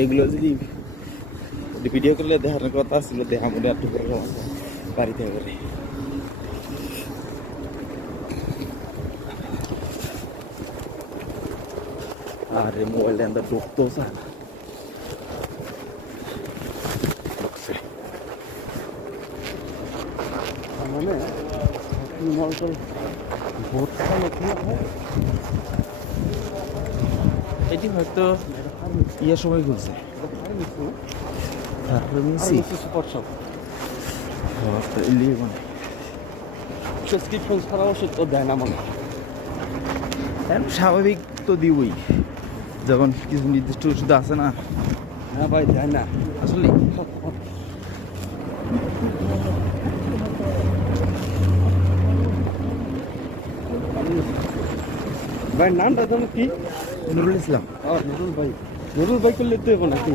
এগুলো যদি ভিডিও করলে দেখানোর কথা ছিল, দেখা মনে একটু করে বাড়িতে করে। আর মোবাইলটা अंदर ঢুকতেও চায় না। মানে মলটল ভোটটা নতুন হয়, এটি হয়তো ইয়ার সময় খুলছে। তারপরে মিলছি সুপার শপ প্রেসক্রিপশন ছাড়াও সে তো দেয় না মনে হয়। স্বাভাবিক তো দিবই, যখন কিছু নির্দিষ্ট ওষুধ আছে না। হ্যাঁ ভাই, দেয় না আসলে ভাই নামটা যেন কি? নুরুল ইসলাম। নুরুল ভাই, নুরুল ভাই করলে তো এবো নাকি?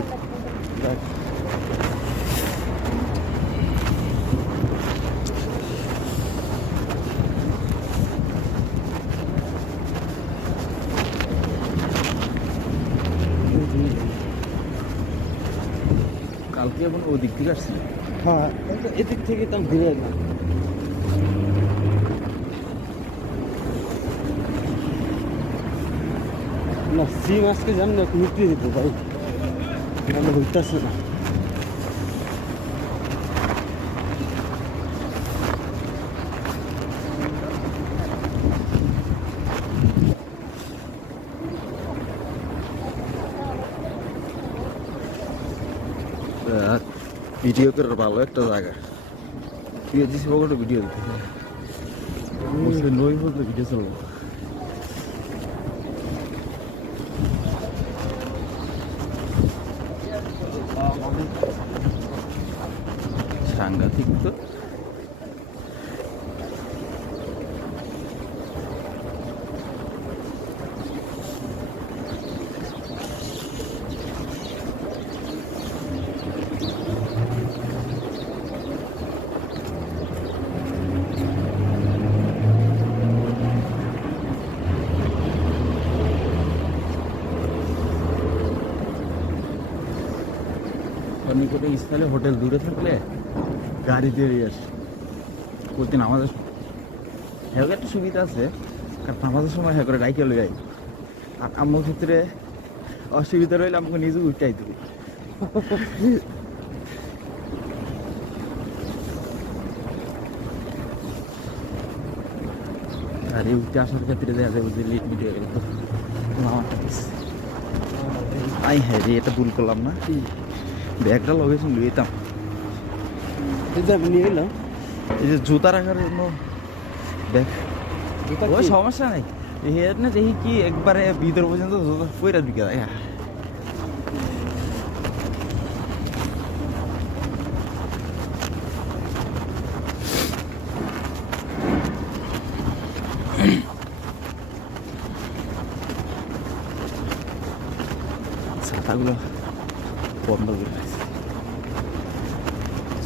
কালকে এখন ওদিক থেকে আসছি। হ্যাঁ, এদিক থেকে তো ঘুরে এলাম না। সিম আজকে জান না মিটিয়ে দিত ভাই, তাহলে হইতেছে না। ভিডিও করার ভালো একটা জায়গা। তুই দিস বড় ভিডিও দিতে মুসলিম নই বলতে ভিডিও চলবো। সাংঘাতিক তো। নিকটে স্থলে হোটেল দূরে থাকলে গাড়ি দিয়ে আসে বলতে নামাজের। হ্যাঁ, একটা সুবিধা আছে, কারণ নামাজের সময় হ্যাঁ করে ডাইকে যাই। আর আমার ক্ষেত্রে অসুবিধা রইলে আমাকে নিজে উঠটাই দেবে। আর এই উঠতে আসার ক্ষেত্রে দেখা যাবে যে লেট মিট হয়ে গেল। আই হ্যাঁ রে, এটা ভুল করলাম না। ব্যাগটা লোকেশন লইতাম, নিয়ে এলাম। এই যে জুতা রাখার জন্য ব্যাগ। ওই সমস্যা নেই, না দেখি কি একবারে ভিতর পর্যন্ত জুতা পয়রা ঢুকে যায়। ছাতাগুলো বন্ধ করে রাখছে,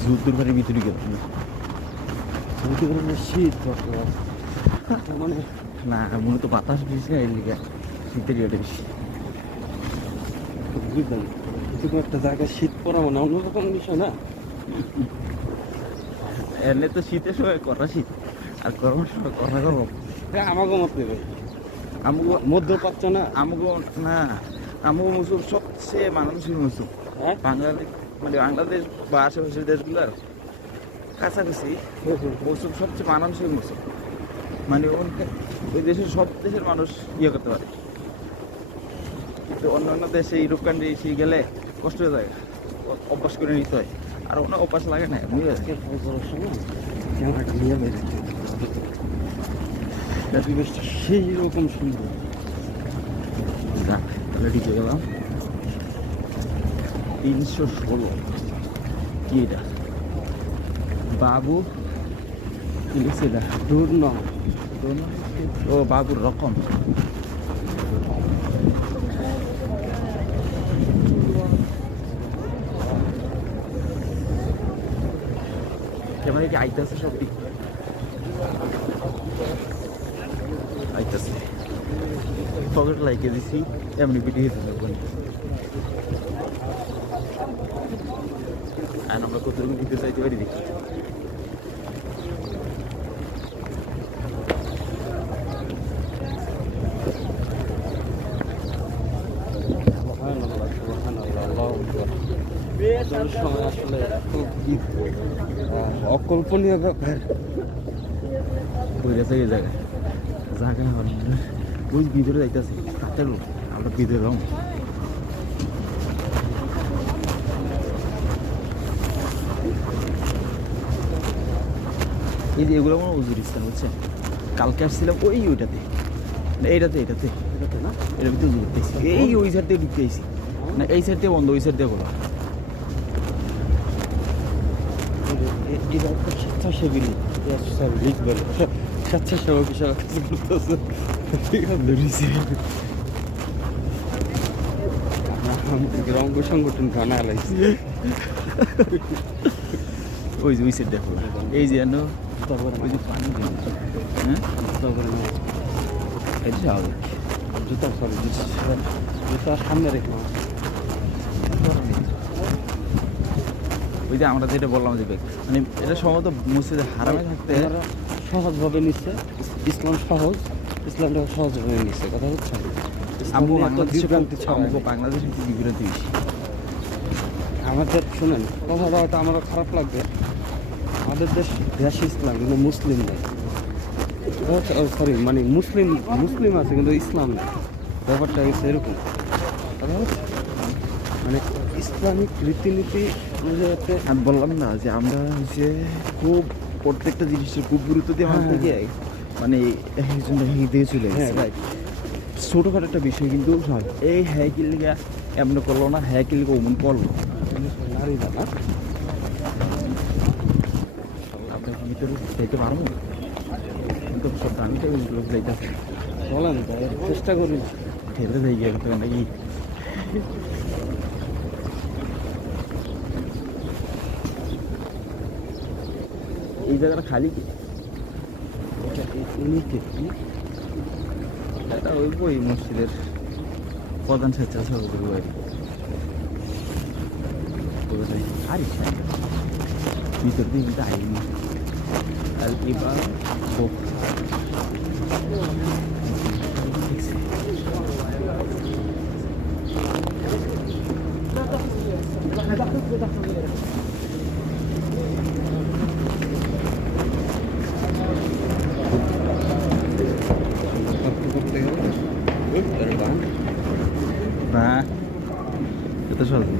জুতোর বাড়ির ভিতরে গেল শীত মানে না, মূলত বাতাস বেশি না, এর লিগে শীতের ইয়েটা বেশি। বুঝলাম, কিন্তু একটা জায়গায় শীত পড়া মানে অন্যরকম বিষয় না। এনে তো শীতের সময় কটা শীত, আর গরমের সময় কটা গরম। আমাকে মত নেবে, আমাকে মধ্য পাচ্ছ না। আমাকে না, আমাকে মুসুম সবচেয়ে মানানসই মুসুম। হ্যাঁ, বাংলাদেশ মানে বাংলাদেশ বা আশেপাশের দেশগুলোর কাছাকাছি মৌসুম সবচেয়ে মানানসই মৌসুম। মানে ওই দেশের সব দেশের মানুষ ইয়ে করতে পারে, কিন্তু অন্যান্য দেশে ইউরোপ কান্ট্রি এসে গেলে কষ্ট হয়ে যায়, অভ্যাস করে নিতে হয়। আর অন্য অভ্যাস লাগে না, এমনি নিয়ে বেরোতে পরিবেশটা সেই রকম সুন্দর। তাহলে ঢুকে গেলাম 316। কি এটা? বাবু কি লিখছে এটা? দূর না, ও বাবুর রকম। ক্যামেরা কি আইতেছে? সব ঠিক আইতেছে। পকেট লাইকে দিছি, এমনি পিটি হইতেছে। আর আমরা কতটুকু ভিতরে চাইতে পারি দেখি। সময় আসলে খুব অকল্পনীয় ব্যাপার। ওই গেছে এই জায়গায় জায়গা ওই ভিতরে যাইতেছে তাতে আমরা ভিতরে রং এই যে এগুলো আমার উজুর স্থান বুঝছেন। কালকে আসছিলাম ওইটাতে এইটাতে না এটার ভিতরে উজু করতেছি এই ওই সাইড থেকে ঢুকতে আইসি না এই সাইড থেকে বন্ধ ওই সাইড দিয়ে খোলা। এটা একটা স্বেচ্ছাসেবী লীগ বলে স্বেচ্ছাসেবক হিসাবে রঙ্গ সংগঠন গানা আলাইছি। ওই যে ওই সাইড দিয়ে খোলা এই যে জানো ওই যে পানি হ্যাঁ এটা স্বাভাবিক। জুতা সরি জুতা সামনে রেখে ওই যে আমরা যেটা বললাম যে মানে এটা সম্ভবত মসজিদে হারামে থাকতে সহজভাবে নিচ্ছে। ইসলাম সহজ, ইসলামটা সহজভাবে নিচ্ছে। কথা হচ্ছে আমগো বিভ্রান্তি ছড়ায়। বাংলাদেশে একটু বিভ্রান্তি বেশি। আমাদের শুনেন কথা বলাটা আমারও খারাপ লাগবে। আমাদের দেশ ইসলাম কিন্তু মুসলিম নেই। সরি মানে মুসলিম আছে কিন্তু ইসলাম নেই। ব্যাপারটা হচ্ছে এরকম। কথা হচ্ছে মানে ইসলামিক রীতিনীতি অনুযায়ী আমি বললাম না যে আমরা হচ্ছে খুব প্রত্যেকটা জিনিসের খুব গুরুত্ব দিয়ে আমার থেকে মানে একজন দিয়ে চলে হ্যাঁ গেছে। রাইট। ছোটোখাটো একটা বিষয় কিন্তু হয় এই হ্যাঁ কিলিগা এমন করলো না হ্যাঁ কিলিগা অমন করলো নারী জানা আপনার ভিতরে যাইতে পারবো কিন্তু সব দামিটা লোক যাইতেছে বলেন চেষ্টা করি খেতে যাই গিয়ে কিন্তু নাকি এই জায়গাটা খালি কি এটা ওই বই মসজিদের প্রধান স্বেচ্ছাসেবকের বাড়ি আর ইচ্ছা ভিতর দিয়ে কিন্তু আইনি আর এবার না এটা সহজ না।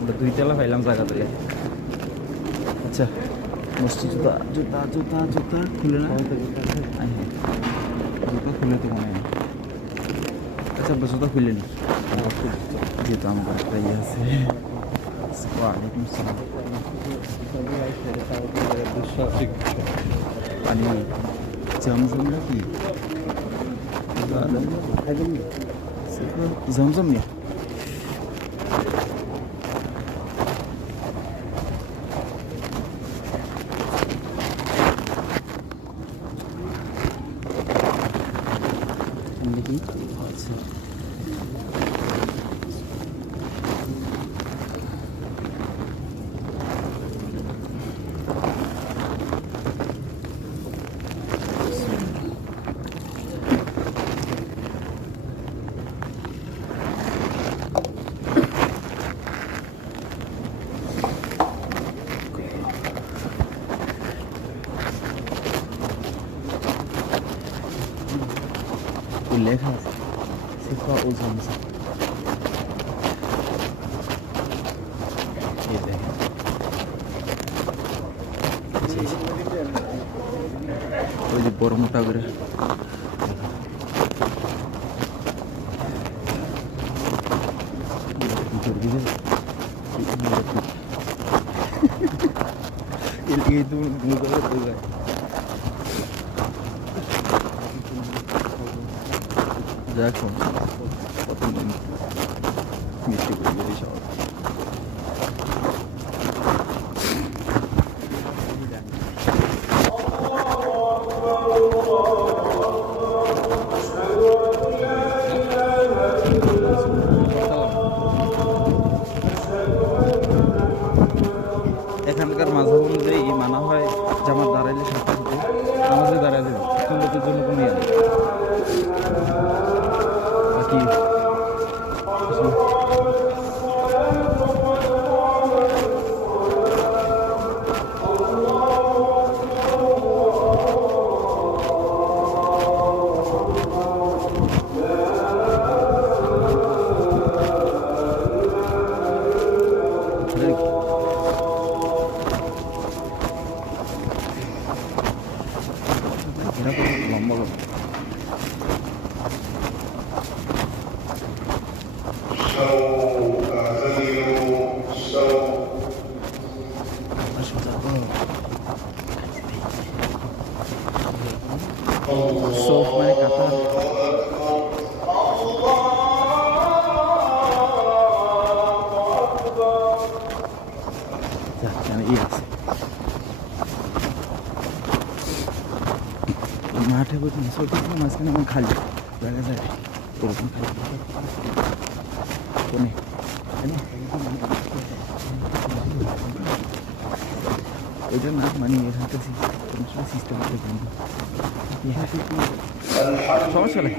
আমরা 2 তলা পাইলাম জায়গা তুলে। আচ্ছা মসজিদ জুতা জুতা জুতা জুতা খুলে না জুতা খুলে তো মনে হয়। আচ্ছা জুতা খুলে নি যেহেতু আমার একটা ইয়ে আছে। ওয়ালাইকুম আসসালাম। পানি জমজম নাকি জমজম নেই আচ্ছা লেখা আছে সিফা ও জমজম। এই দেখেন ওই যে বড় মোটা করে itu muka itu kan দেখো কত মিষ্টি পরিবেশ শহর। এখানকার মাঝে অনুযায়ী মানা হয় জামাত দাঁড়াইলে সাথে সাথে আমাদের দাঁড়ায় দেবে সুন্দরদের জন্য কোনো ইয়ে নেই। বাকি এরা কত লম্বা লম্বা। সৌফ মানে কাতার। মাঠে বসে সঠিক মাঝখানে আমার খালি দেখা যায় ওরকম খালি কোনে ওইটা না মানে এখানকার সিস্টেম সমস্যা নেই।